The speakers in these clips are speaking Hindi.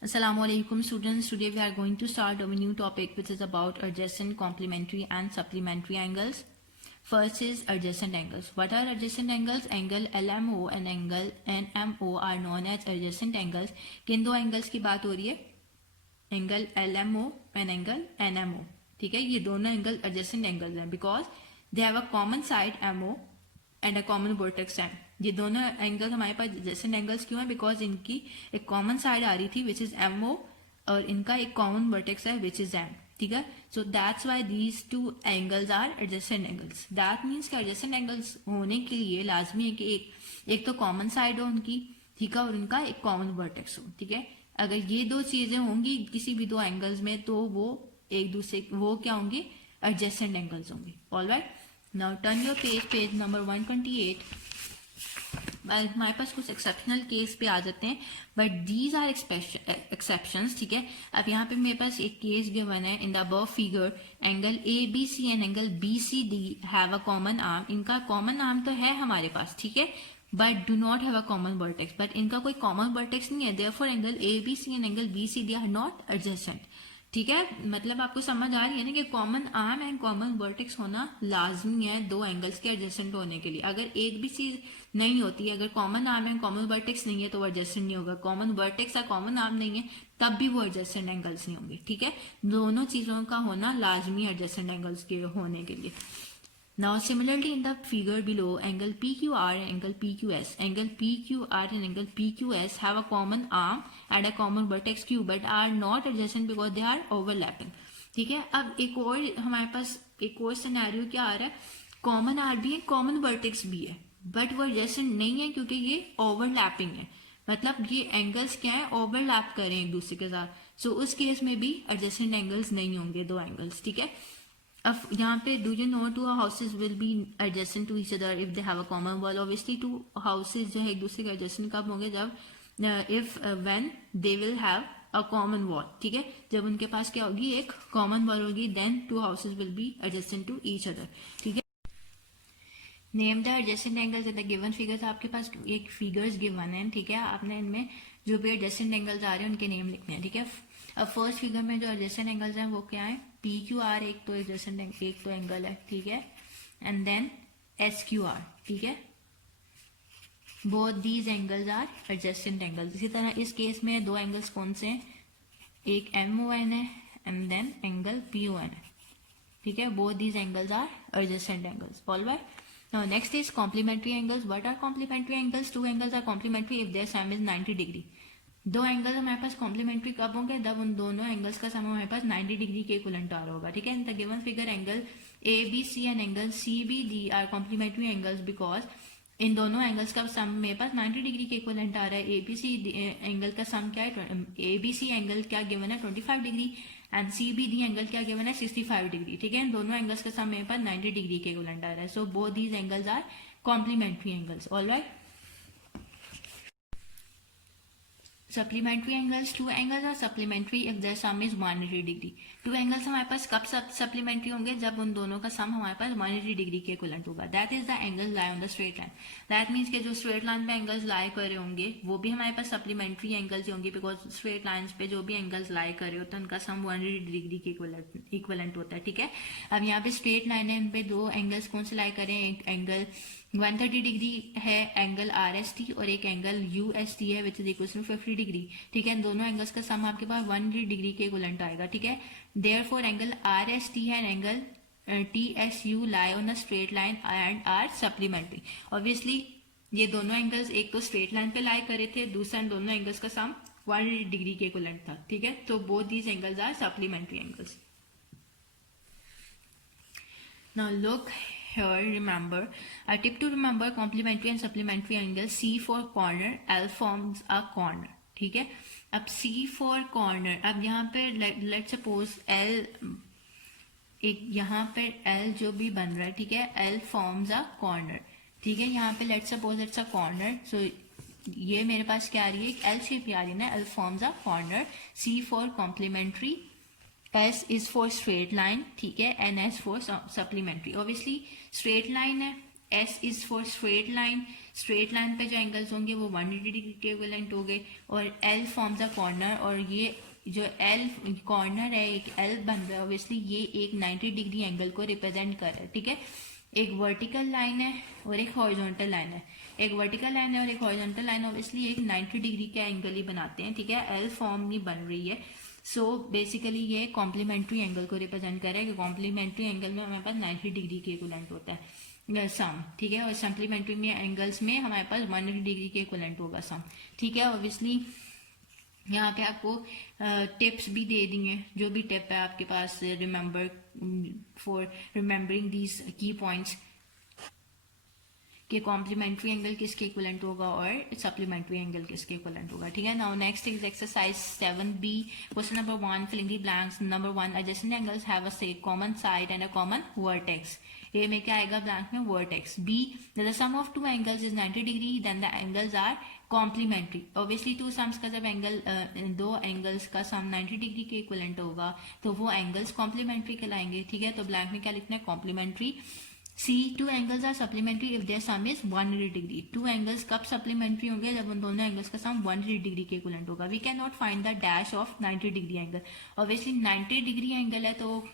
Assalamualaikum students. Today we are going to start a new topic which is about adjacent, complementary and supplementary angles. First is adjacent angles. What are adjacent angles? Angle LMO and angle NMO are known as adjacent angles. किन दो angles की बात हो रही है? Angle LMO and angle NMO. ठीक है, ये दोनों angle adjacent angles हैं because they have a common side MO and a common vertex M. ये दोनों एंगल्स हमारे पास adjacent एंगल्स क्यों है? बिकॉज इनकी एक कॉमन साइड आ रही थी विच इज MO और इनका एक कॉमन वर्टेक्स है विच इज M. ठीक है, so that's why these two angles are adjacent angles. That means कि एडजेसेंट एंगल्स होने के लिए लाजमी है कि एक तो कॉमन साइड हो उनकी, ठीक है, और उनका एक कॉमन वर्टेक्स हो. ठीक है, अगर ये दो चीजें होंगी किसी भी दो एंगल्स में तो वो एक दूसरे वो क्या होंगे? एडजेसेंट एंगल्स होंगे. Alright, now turn your page number 128. हमारे पास कुछ एक्सेप्शनल केस पे आ जाते हैं बट दीज आर एक्सेप्शंस. ठीक है, अब यहाँ पे मेरे पास एक केस गिवन है in the above figure. Angle ABC and angle BCD have a common arm. इनका कॉमन आर्म तो है हमारे पास, ठीक है, but do not have a common vertex. But इनका कोई कॉमन वर्टेक्स नहीं है, therefore angle ABC and angle BCD are not adjacent. ठीक है, मतलब आपको समझ आ रही है ना कि common arm and common vertex होना लाजमी है दो एंगल्स के एडजेसेंट होने के लिए. अगर एक भी चीज नहीं होती, अगर common arm and common vertex नहीं है तो वो एडजेसेंट नहीं होगा. कॉमन वर्टेक्स या कॉमन आर्म नहीं है तब भी वो एडजेसेंट एंगल्स नहीं होंगे. ठीक है, दोनों चीजों का होना लाजमी है एडजेसेंट एंगल्स के होने के लिए. Now similarly in the figure below, angle PQR and angle PQS. Angle PQR and angle PQS have a common arm and a common vertex Q but are not adjacent because they are overlapping. ठीक है, अब एक और हमारे पास एक और सिनेरियो क्या आ रहा है? कॉमन आर भी है, कॉमन वर्टेक्स भी है, बट वो एडजेसेंट नहीं है क्योंकि ये ओवरलैपिंग है. मतलब ये एंगल्स क्या है? ओवरलैप करें एक दूसरे के साथ. सो उस केस में भी एडजेसेंट एंगल्स नहीं होंगे दो एंगल्स. ठीक है, अब यहाँ पे do you know two houses will be adjacent to each other if they have a common wall. Obviously two houses जो है एक दूसरे के एडजेसेंट कब होंगे? जब if when they will have a common wall. ठीक है, जब उनके पास क्या होगी? एक कॉमन वॉल होगी, then two houses will be adjacent to each other. ठीक है, name the adjacent angles in the given figures. आपके पास एक फिगर्स गिवन है, ठीक है, आपने इनमें जो भी एडजेसेंट एंगल्स आ रहे हैं उनके नेम लिखने हैं. ठीक है, अब फर्स्ट फिगर में जो एडजेसेंट एंगल्स हैं वो क्या है? PQR एक तो एडजेसेंट एक तो एंगल है, ठीक है, एंड देन SQR. ठीक है, both these angles are adjacent angles. इसी तरह इस केस में दो एंगल्स कौन से हैं? एक MON है एंड देन एंगल PON है. ठीक है, both these angles are adjacent angles. Alright, now next is complementary angles. What are complementary angles? Two angles are complementary if their sum is 90 degree. दो एंगल्स हमारे पास कॉम्प्लीमेंट्री कब होंगे? जब उन दोनों एंगल्स का सम हमारे पास 90 डिग्री के इक्विवेलेंट आ रहा होगा. ठीक है, in the given figure angle ABC and angle CBD are complementary angles because इन दोनों एंगल्स का सम मेरे पास 90 डिग्री के इक्विवेलेंट आ रहा है. ABC एंगल का सम क्या है? ABC एंगल क्या गिवन है? 25 डिग्री एंड CBD एंगल क्या गिवन है? 65 डिग्री. ठीक है, इन दोनों एंगल्स का सम मेरे पास 90 डिग्री के इक्विवेलेंट आ रहा है. So both these angles are complementary angles. Alright, supplementary angles. Two angles are supplementary if their sum is 180 degree. Two angles हमारे पास कब सप्लीमेंट्री होंगे? जब उन दोनों का सम हमारे पास 180 डिग्री के इक्विवेलेंट होगा. That is the angle lie on the straight line. That means के जो स्ट्रेट लाइन पे एंगल्स लाई कर रहे होंगे वो भी हमारे पास सप्लीमेंट्री एंगल्स ही होंगे बिकॉज स्ट्रेट लाइन्स पे जो भी एंगल्स लाई कर रहे होते हैं उनका सम 180 डिग्री के इक्विवेलेंट होता है. ठीक है, अब यहाँ पे स्ट्रेट लाइन है, इन पे दो एंगल्स कौन से लाई करें? एक एंगल 130 डिग्री है एंगल RST और एक एंगल UST है which is equal to 50 degree. ठीक है, दोनों एंगल्स का सम आपके पास 180 डिग्री के इक्विवेलेंट आएगा. ठीक है, देयरफॉर एंगल RST है angle TSU lie on a straight line and are supplementary. Obviously ये दोनों एंगल्स एक तो स्ट्रेट लाइन पे लाई करे थे, दूसरा दोनों एंगल्स का सम 180 डिग्री के इक्विवेलेंट था. ठीक है, तो both these angles are supplementary angles. Now look here, remember, a tip to remember complementary and supplementary angles. C for corner, L forms a corner. ठीक है, अब C for corner, अब यहाँ पे let's suppose L एक यहाँ पे L जो भी बन रहा है, ठीक है, L forms a corner. ठीक है, यहाँ पे let's suppose it's a corner. So ये मेरे पास क्या आ रही है? L शेप आ रही है ना. L forms a corner. C for complementary, S is for straight line. ठीक है, and S for supplementary. Obviously straight line है S is for straight line, straight line पे जो एंगल्स होंगे वो 180 डिग्री के इक्विवेलेंट हो गए, और एल फॉर्म्स अ कॉर्नर, और ये जो एल कॉर्नर है, एक एल बन रहा है, ऑब्वियसली ये एक 90 डिग्री एंगल को रिप्रेजेंट कर रहा है, ठीक है। एक वर्टिकल लाइन है और एक हॉरिजॉन्टल लाइन है, एक वर्टिकल लाइन है और एक हॉरिजॉन्टल लाइन, ऑब्वियसली एक 90 डिग्री का एंगल ही बनाते हैं, ठीक है। एल फॉर्म नहीं बन रही है, सो बेसिकली ये कॉम्प्लीमेंट्री एंगल को रिप्रेजेंट कर रहा है कि कॉम्प्लीमेंट्री एंगल में हमारे पास 90 डिग्री के इक्विवेलेंट होता है सम, ठीक है। और सप्लीमेंट्री में एंगल्स में हमारे पास 180 डिग्री के इक्विवेलेंट होगा सम, ठीक है। ऑब्वियसली यहाँ पे आपको टिप्स भी दे दी हैं, जो भी टिप है आपके पास remember for remembering these key points कि कॉम्प्लीमेंट्री एंगल किसके इक्विवेलेंट होगा और सप्लीमेंट्री एंगल किसके इक्विवेलेंट होगा, ठीक है। Now next is exercise 7B, question number 1, filling the blanks. Number 1, adjacent angles have a say common side and a common vertex. A में क्या आएगा ब्लैंक में? Vertex. B, the sum of two angles is 90 degree, then the angles are complementary. Obviously two sums का जब एंगल दो एंगल्स का सम 90 डिग्री के इक्विवेलेंट होगा तो वो एंगल्स कॉम्प्लीमेंट्री कहलाएंगे, ठीक है। तो ब्लैंक में क्या लिखना है? Complementary. See, two angles are supplementary if their sum is 180 degree. Two angles कब सप्लीमेंट्री होंगे? जब उन दोनों एंगल्स का सम 180 डिग्री के इक्विवेलेंट होगा। We can not find the dash of 90 degree angle. Obviously 90 degree angle है तो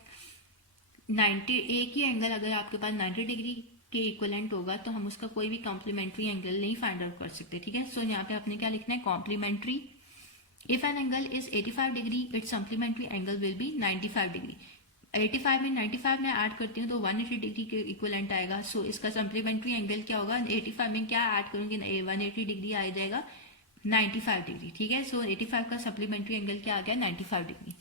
90 एक ही एंगल अगर आपके पास 90 डिग्री के इक्विवेलेंट होगा तो हम उसका कोई भी कॉम्प्लीमेंट्री एंगल नहीं फाइंड आउट कर सकते, ठीक है। सो यहाँ पे आपने क्या लिखना है? Complementary. If an angle is 85 degree it's supplementary angle will be 95 degree. 85 में 95 में ऐड करती हूँ तो 180 डिग्री के इक्विवेलेंट आएगा। सो इसका सप्लीमेंट्री एंगल क्या होगा? 85 में क्या ऐड करूंगी? 180 डिग्री आ जाएगा 95 डिग्री, ठीक है। सो 85 का सप्लीमेंट्री एंगल क्या आ गया? 95 degree.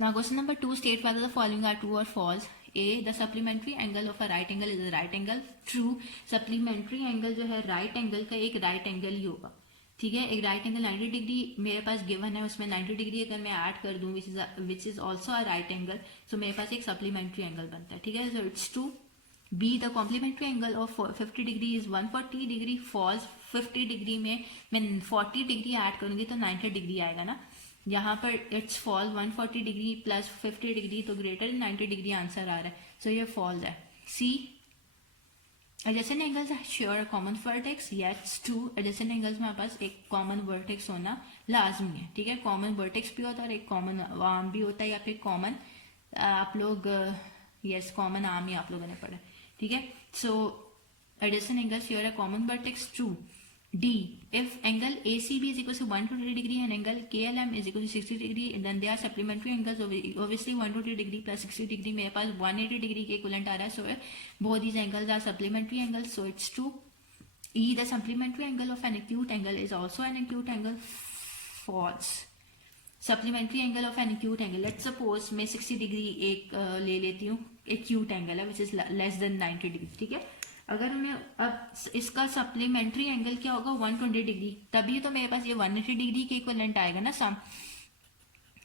Now question number 2, state whether the following are true or false. A, the supplementary angle of a right angle is a right angle. True, supplementary angle जो है right angle का एक right angle ही होगा, ठीक है। एक right angle 90 डिग्री मेरे पास given है, उसमें 90 डिग्री अगर मैं ऐड कर दूं which is also a right angle, so मेरे पास एक supplementary angle बनता है, ठीक है। So it's true. B, the complementary angle of 50 degree is 140 degree. False, 50 degree में मैं 40 डिग्री ऐड करूंगी तो 90 डिग्री आएगा ना। यहाँ पर it's false 140 degree plus 50 degree तो ग्रेटर 90 डिग्री आंसर आ रहा है, सो ये फॉल्स है। C, adjacent angles share common vertex. Yes true, adjacent angles में हमारे पास एक कॉमन वर्टेक्स होना लाजमी है, ठीक है। कॉमन वर्टेक्स भी होता है और एक कॉमन आर्म भी होता है, या फिर कॉमन आप लोग यस कॉमन आर्म ही आप लोगों ने पढ़ा, ठीक है। So adjacent angles share a common vertex, true. D, if angle ACB is equal to 120 degree and angle KLM is equal to 60 degree, then they are supplementary angles. Obviously 120 degree plus 60 degree मेरे पास 180 degree के equivalent आ रहा है, so both these angles are supplementary angles, so it's true. E, the supplementary angle of an acute angle is also an acute angle. False. Supplementary angle of an acute angle, let's suppose मैं 60 degree एक ले लेती हूँ, acute angle है which is less than 90 degree, ठीक है। अगर हमें अब इसका सप्लीमेंट्री एंगल क्या होगा? 120 डिग्री, तभी तो मेरे पास ये 180 डिग्री के इक्विवेलेंट आएगा ना सम,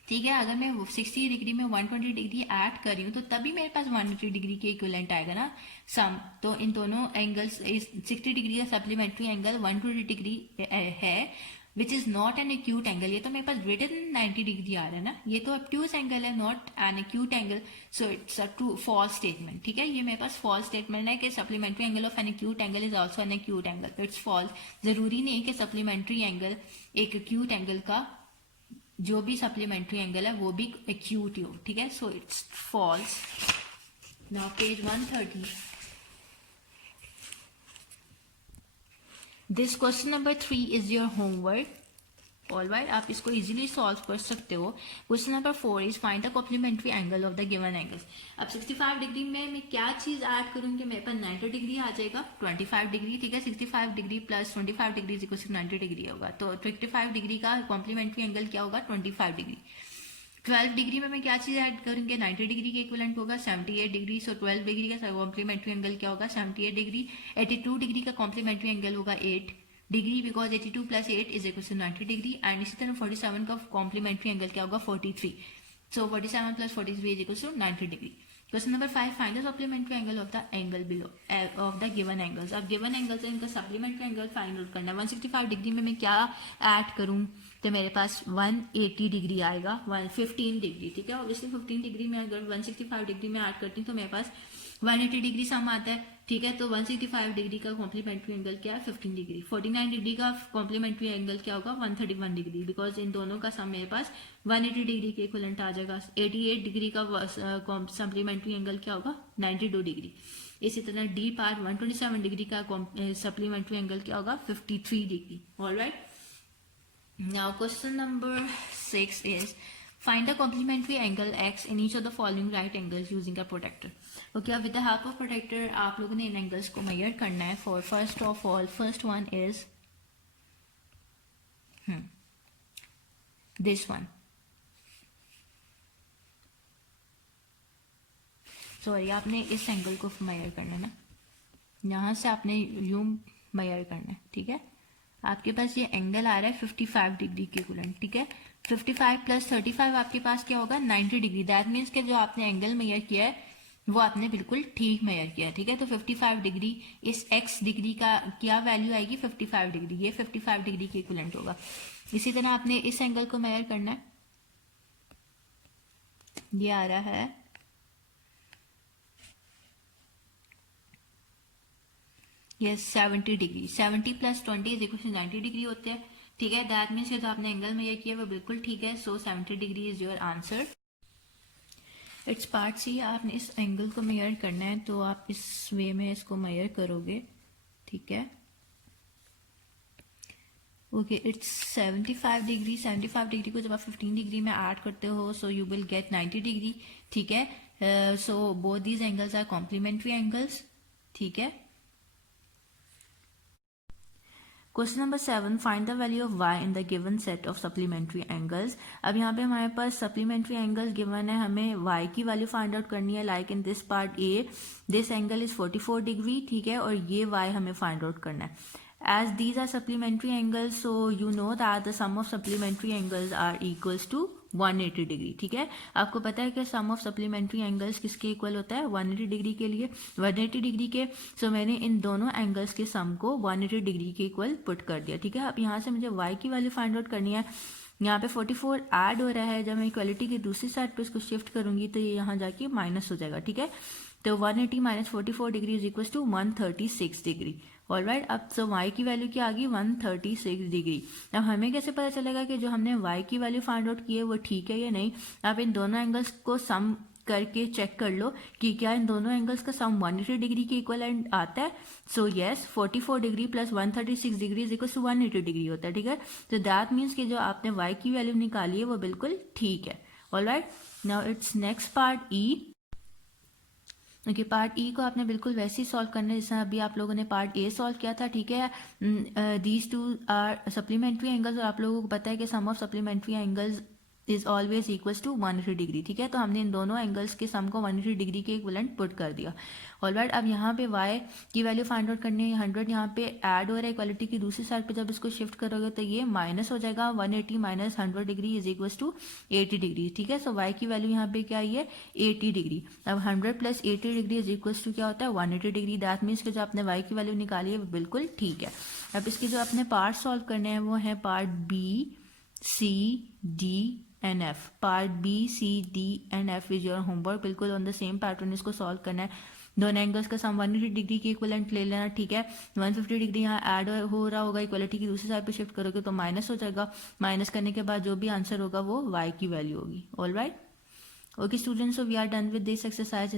ठीक है। अगर मैं 60 डिग्री में 120 डिग्री ऐड कर रही हूँ तो तभी मेरे पास 180 डिग्री के इक्विवेलेंट आएगा ना सम। तो इन दोनों एंगल्स 60 डिग्री का सप्लीमेंट्री एंगल 120 डिग्री है which is not an acute angle. ये तो मेरे पास ग्रेटर देन 90 डिग्री आ रहा है ना, ये तो ऑब्ट्यूज एंगल है, not an acute angle, so it's a true false statement, ठीक है। ये मेरे पास फॉल्स स्टेटमेंट है कि supplementary angle of an acute angle is also an acute angle, तो इट्स फॉल्स। जरूरी नहीं कि सप्लीमेंट्री एंगल एक एक्यूट एंगल का जो भी सप्लीमेंट्री एंगल है वो भी एक्यूट ही हो, ठीक है। So it's false. Now page 130, this question number 3 is your homework, alright. आप इसको इजीली सॉल्व कर सकते हो। Question number 4 is find the complementary angle of the given angles. अब 65 डिग्री में मैं क्या चीज ऐड करूंगी? मेरे पास 90 डिग्री आ जाएगा, 25 डिग्री, ठीक है। 65 degree plus 25 degree equal to 90 degree होगा, तो 25 डिग्री का कॉम्प्लीमेंट्री एंगल क्या होगा? 25 डिग्री। 12 डिग्री में मैं क्या चीज ऐड करूंगी? 90 डिग्री के इक्विवेलेंट होगा 78 डिग्री, सो 12 डिग्री का कॉम्प्लीमेंट्री एंगल क्या होगा? 78 डिग्री। 82 डिग्री का कॉम्प्लीमेंट्री एंगल होगा 8 degree, because 82 plus 8 is equal to 90 degree. And इसी तरह 47 का कॉम्प्लीमेंट्री एंगल क्या होगा? 43, so 47 plus 43 is equal to 90 degree. Question number 5, find the supplementary angle of the angle below of the given angles. अब गिवन एंगल से इनका सप्लीमेंट्री एंगल फाइंड आउट करना है। 165 डिग्री में मैं क्या ऐड करूं तो मेरे पास 180 डिग्री आएगा, 15 डिग्री, ठीक है। ऑब्वियसली 15 डिग्री में अगर 165 डिग्री में ऐड करती हूँ तो मेरे पास 180 डिग्री सम आता है, ठीक है। तो 165 डिग्री का कॉम्प्लीमेंट्री एंगल क्या है, 15 डिग्री। 49 डिग्री का कॉम्प्लीमेंट्री एंगल क्या होगा, 131 डिग्री, बिकॉज इन दोनों का सम मेरे पास 180 डिग्री के इक्विवेलेंट आ जाएगा। 88 डिग्री का सप्लीमेंट्री एंगल क्या होगा, 92 डिग्री। इसी तरह डी पार्ट 127 डिग्री का सप्लीमेंट्री एंगल क्या होगा, 53 degree. Alright, now question number 6 is find the complementary angle x in each of the following right angles using a protractor. Okay, with the help of protractor आप लोगों ने इन angles को measure करना है। For first of all, first one is this one. Sorry, आपने इस एंगल को measure करना है ना, यहाँ से आपने यूं measure करना है, ठीक है। आपके पास ये एंगल आ रहा है 55 डिग्री के इक्विवेलेंट, ठीक है। 55 प्लस 35 आपके पास क्या होगा, 90 डिग्री। दैट मीन्स के जो आपने एंगल मेजर किया है वो आपने बिल्कुल ठीक मेजर किया है, ठीक है। तो 55 डिग्री इस x डिग्री का क्या वैल्यू आएगी, 55 डिग्री, ये 55 डिग्री के इक्विवेलेंट होगा। इसी तरह आपने इस एंगल को मेजर करना है, ये आ रहा है ये 70 degree. 70 plus 20 is equal to 90 degree होते हैं, ठीक है। दैट मीन्स जो आपने एंगल मेजर किया वो बिल्कुल ठीक है। So 70 degree is your answer. It's part C, आपने इस एंगल को मेजर करना है तो आप इस वे में इसको मेजर करोगे, ठीक है। Okay, it's 75 degree. 75 डिग्री को जब आप 15 डिग्री में ऐड करते हो so you will get 90 degree, ठीक है। So both these angles are complementary angles, ठीक है। Question number 7, find the value of y in the given set of supplementary angles. अब यहाँ पे हमारे पास सप्लीमेंट्री एंगल्स गिवन है, हमें y की वैल्यू फाइंड आउट करनी है। Like in this part A, this angle is 44 degree, ठीक है, और ये y हमें फाइंड आउट करना है। As these are supplementary angles, so you know that the sum of supplementary angles are equals to 180 degree, ठीक है। आपको पता है कि सम ऑफ सप्लीमेंट्री एंगल्स किसके इक्वल होता है, 180 डिग्री के लिए, 180 डिग्री के। सो मैंने इन दोनों एंगल्स के सम को 180 डिग्री के इक्वल पुट कर दिया, ठीक है। अब यहाँ से मुझे y की वैल्यू फाइंड आउट करनी है। यहाँ पे 44 ऐड हो रहा है, जब मैं इक्वलिटी की दूसरी साइड पे इसको शिफ्ट करूंगी तो ये यहाँ जाके माइनस हो जाएगा, ठीक है। तो 180 minus 44 degree is equal to 136 degree. Alright, अब सो y की वैल्यू क्या आ गई, 136 डिग्री। अब हमें कैसे पता चलेगा कि जो हमने y की वैल्यू फाइंड आउट की है वो ठीक है या नहीं। आप इन दोनों एंगल्स को सम करके चेक कर लो कि क्या इन दोनों एंगल्स का सम 180 डिग्री के इक्वलेंट आता है। So yes, 44 degree plus 136 degree is equal to 180 degree होता है, ठीक है। तो दैट मीन्स कि जो आपने y की वैल्यू निकाली है वो बिल्कुल ठीक है। Alright, now it's next part E. Okay, part E को आपने बिल्कुल वैसे ही सॉल्व करना है जैसे अभी आप लोगों ने पार्ट ए सॉल्व किया था, ठीक है। These two are supplementary angles और आप लोगों को पता है कि sum of supplementary angles is always equals to 180 degree, ठीक है। तो हमने इन दोनों एंगल्स के सम को 180 डिग्री के इक्विवेलेंट पुट कर दिया। ऑलराइट, अब यहाँ पे y की वैल्यू फाइंड आउट करनी है। 100 यहाँ पे ऐड हो रहा है, इक्वालिटी की दूसरी साइड पे जब इसको शिफ्ट करोगे तो ये माइनस हो जाएगा। 180 minus 100 degree is equals to 80 degree, ठीक है। सो y की वैल्यू यहाँ पे क्या आई है, 80 डिग्री। अब 100 plus 80 degree is equals to क्या होता है, 180 डिग्री। दैट मीन्स कि जो आपने y की वैल्यू निकाली है वो बिल्कुल ठीक है। अब इसके जो आपने पार्ट सॉल्व करने हैं वो है part B, C, D and F. Part B, C, D and F is your homework. बिल्कुल ऑन द सेम पैटर्न इसको सॉल्व करना है। दोनों एंगल्स का सम 180 डिग्री के इक्विवेलेंट ले लेना, ठीक है। 150 डिग्री यहाँ ऐड हो रहा होगा, इक्वालिटी की दूसरी साइड पे शिफ्ट करोगे तो माइनस हो जाएगा। माइनस करने के बाद जो भी आंसर होगा वो y की वैल्यू होगी। Alright, okay students, so we are done with this exercise.